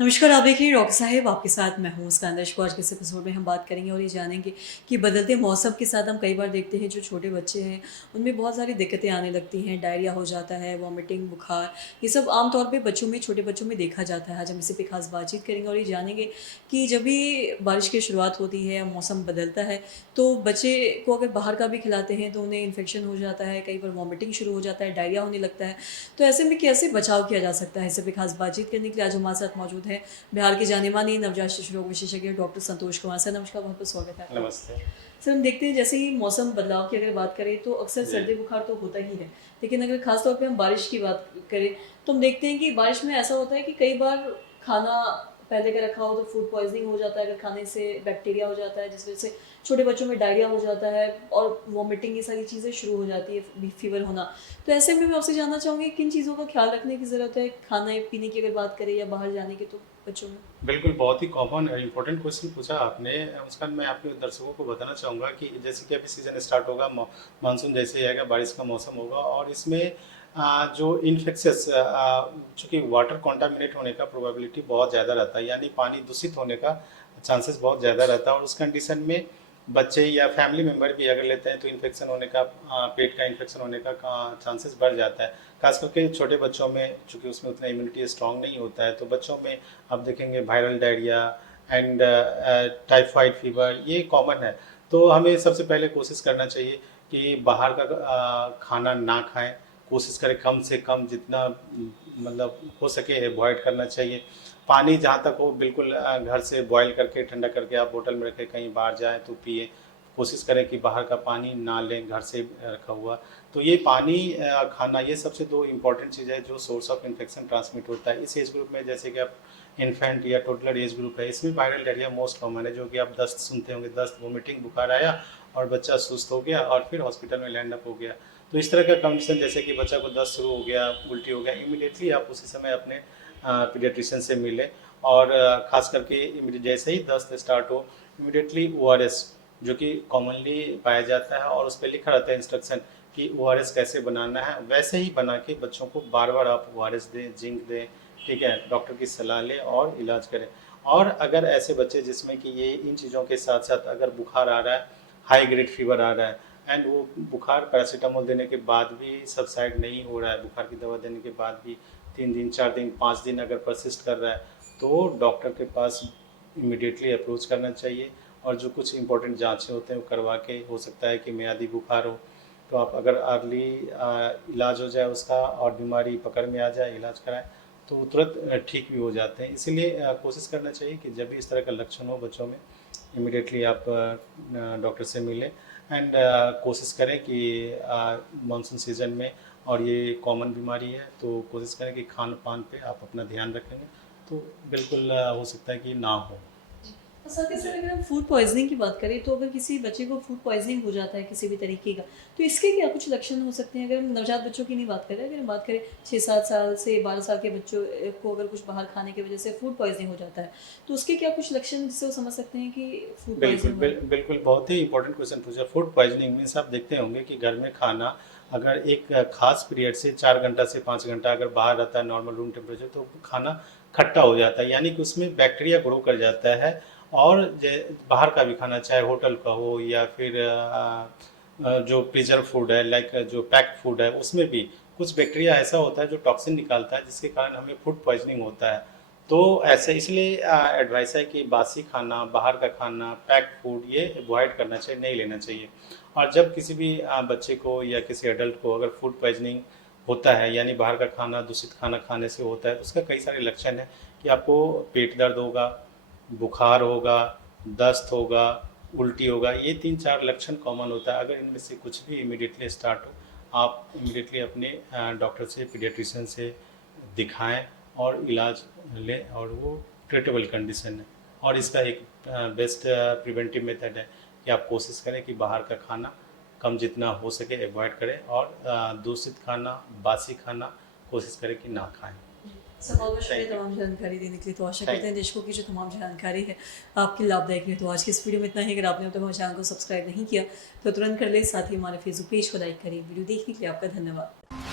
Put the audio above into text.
नमस्कार, आप देखिए डॉक्टर साहिब आपके साथ मैं हूँ मुस्कान दर्शकों। आज के इस एपिसोड में हम बात करेंगे और ये जानेंगे कि बदलते मौसम के साथ हम कई बार देखते हैं जो छोटे बच्चे हैं उनमें बहुत सारी दिक्कतें आने लगती हैं। डायरिया हो जाता है, वॉमिटिंग, बुखार, ये सब आम तौर पे बच्चों में, छोटे बच्चों में देखा जाता है। आज हम इसी पे खास बातचीत करेंगे और ये जानेंगे कि जब भी बारिश की शुरुआत होती है, मौसम बदलता है, तो बच्चे को अगर बाहर का भी खिलाते हैं तो उन्हें इन्फेक्शन हो जाता है, कई बार वॉमिटिंग शुरू हो जाता है, डायरिया होने लगता है। तो ऐसे में कैसे बचाव किया जा सकता है, इस पे खास बातचीत करने के लिए आज हमारे साथ मौजूद हैं बिहार के जाने-माने नवजात शिशु रोग विशेषज्ञ डॉक्टर संतोष कुमार सर। नमस्कार, बहुत-बहुत स्वागत है आपका। नमस्ते। सर, हम देखते हैं जैसे ही मौसम बदलाव की अगर बात करें तो अक्सर जी, सर्दी बुखार तो होता ही है। लेकिन अगर खास तौर पे हम बारिश की बात करें तो हम देखते हैं कि बारिश में ऐसा होता है कि कई बार खाना पहले का रखा हो तो फूड पॉइज़निंग हो जाता है, अगर खाने से बैक्टीरिया हो जाता है जिस वज़ह से छोटे बच्चों में डायरिया हो जाता है और वॉमिटिंग, ये सारी चीज़ें शुरू हो जाती है, फीवर होना। तो ऐसे में मैं आपसे जानना चाहूँगी किन चीज़ों का ख़्याल रखने की ज़रूरत है, खाने-पीने की अगर बात करें या बाहर जाने की तो बच्चों में? बिल्कुल बहुत ही कॉमन इम्पोर्टेंट क्वेश्चन पूछा आपने। उसका मैं आपके दर्शकों को बताना चाहूँगा कि जैसे कि अभी सीज़न स्टार्ट होगा, मानसून जैसे ही आएगा, बारिश का मौसम होगा और इसमें जो इन्फेक्शियस चूँकि वाटर कॉन्टामिनेट होने का प्रोबेबिलिटी बहुत ज़्यादा रहता है, यानी पानी दूषित होने का चांसेस बहुत ज़्यादा रहता है और उस कंडीशन में बच्चे या फैमिली मेंबर भी अगर लेते हैं तो इन्फेक्शन होने का पेट का इन्फेक्शन होने का चांसेस बढ़ जाता है। खास करके छोटे बच्चों में, चूँकि उसमें उतना इम्यूनिटी स्ट्रांग नहीं होता है, तो बच्चों में आप देखेंगे viral diarrhoea and typhoid fever ये कॉमन है। तो हमें सबसे पहले कोशिश करना चाहिए कि बाहर का खाना ना खाएं। कोशिश करें कम से कम, जितना मतलब हो सके अवॉइड करना चाहिए। पानी जहाँ तक हो बिल्कुल घर से बॉयल करके ठंडा करके आप बोतल में रखें, कहीं बाहर जाएं तो पिए। कोशिश करें कि बाहर का पानी ना लें, घर से रखा हुआ। तो ये पानी, खाना, ये सबसे दो इम्पॉर्टेंट चीज़ है जो सोर्स ऑफ इन्फेक्शन ट्रांसमिट होता है। इस एज ग्रुप में जैसे कि आप इन्फेंट या टोडलर एज ग्रुप है, इसमें वायरल डायरिया मोस्ट कॉमन है, जो कि आप दस्त सुनते होंगे, दस्त, वोमिटिंग, बुखार आया और बच्चा सुस्त हो गया और फिर हॉस्पिटल में लैंड अप हो गया। तो इस तरह का कंडीशन, जैसे कि बच्चा को दस्त शुरू हो गया, उल्टी हो गया, इमीडिएटली आप उसी समय अपने पीडियाट्रिशियन से मिलें और खास करके जैसे ही दस्त स्टार्ट हो इमीडिएटली ORS, जो कि कॉमनली पाया जाता है और उस पर लिखा रहता है इंस्ट्रक्शन कि ORS कैसे बनाना है, वैसे ही बना के बच्चों को बार बार आप ORS दें, जिंक दें, ठीक है, डॉक्टर की सलाह लें और इलाज करें। और अगर ऐसे बच्चे जिसमें कि ये इन चीज़ों के साथ साथ अगर बुखार आ रहा है, हाई ग्रेड फीवर आ रहा है एंड वो बुखार पैरासीटामोल देने के बाद भी सबसाइड नहीं हो रहा है, बुखार की दवा देने के बाद भी 3 दिन, 4 दिन, 5 दिन अगर परसिस्ट कर रहा है, तो डॉक्टर के पास इमीडिएटली अप्रोच करना चाहिए और जो कुछ इंपॉर्टेंट जांचें होते हैं वो करवा के, हो सकता है कि मियादी बुखार हो तो आप अगर अर्ली इलाज हो जाए उसका और बीमारी पकड़ में आ जाए, इलाज कराएं, तो तुरंत ठीक भी हो जाते हैं। इसीलिए कोशिश करना चाहिए कि जब भी इस तरह का लक्षण हो बच्चों में, इमीडिएटली आप डॉक्टर से मिलें एंड कोशिश करें कि मानसून सीज़न में, और ये कॉमन बीमारी है, तो कोशिश करें कि खान पान पे आप अपना ध्यान रखेंगे तो बिल्कुल हो सकता है कि ना हो। और साथ ही जी। साथ अगर हम फूड पॉइज़निंग की बात करें तो अगर किसी बच्चे को फूड पॉइज़निंग हो जाता है किसी भी तरीके का, तो इसके क्या कुछ लक्षण हो सकते हैं? अगर हम नवजात बच्चों की नहीं बात कर रहे हैं, अगर हम बात करें 6-7 साल से 12 साल के बच्चों को अगर कुछ बाहर खाने की वजह से फूड पॉइज़निंग हो जाता है, तो उसके क्या कुछ लक्षण जिससे वो समझ सकते हैं कि फूड बिल्कुल, पॉइज़निंग हुआ है? बिल्कुल, बहुत ही इंपॉर्टेंट क्वेश्चन पूछा। फूड पॉइज़निंग मीन्स आप देखते होंगे कि घर में खाना अगर एक खास पीरियड से 4 घंटा से 5 घंटा अगर बाहर रहता है नॉर्मल रूम टेम्परेचर, तो खाना खट्टा हो जाता है, यानी कि उसमें बैक्टीरिया ग्रो कर जाता है। और बाहर का भी खाना, चाहे होटल का हो या फिर जो प्रिजर्व फूड है, लाइक जो पैक्ड फूड है, उसमें भी कुछ बैक्टीरिया ऐसा होता है जो टॉक्सिन निकालता है, जिसके कारण हमें फूड पॉइजनिंग होता है। तो ऐसे इसलिए एडवाइस है कि बासी खाना, बाहर का खाना, पैक्ड फूड ये अवॉइड करना चाहिए, नहीं लेना चाहिए। और जब किसी भी बच्चे को या किसी एडल्ट को अगर फूड पॉइजनिंग होता है, यानी बाहर का खाना, दूषित खाना खाने से होता है, तो उसका कई सारे लक्षण हैं कि आपको पेट दर्द होगा, बुखार होगा, दस्त होगा, उल्टी होगा। ये 3-4 लक्षण कॉमन होता है। अगर इनमें से कुछ भी इमीडिएटली स्टार्ट हो, आप इमीडिएटली अपने डॉक्टर से, पीडियाट्रिशियन से दिखाएं और इलाज लें, और वो ट्रीटेबल कंडीशन है। और इसका एक बेस्ट प्रिवेंटिव मेथड है कि आप कोशिश करें कि बाहर का खाना कम जितना हो सके अवॉइड करें और दूषित खाना, बासी खाना कोशिश करें कि ना खाएं। सर, बहुत-बहुत शुक्रिया थैंक यू। तमाम जानकारी देने के लिए। तो आशा करते थैंक हैं दर्शकों की जो तमाम जानकारी है आपके लाभदायक है। तो आज की इस वीडियो में इतना ही। अगर आपने अब तक हमारे चैनल को सब्सक्राइब नहीं किया तो तुरंत कर लें। साथ ही हमारे फेसबुक पेज को लाइक करें। वीडियो देखने के लिए आपका धन्यवाद।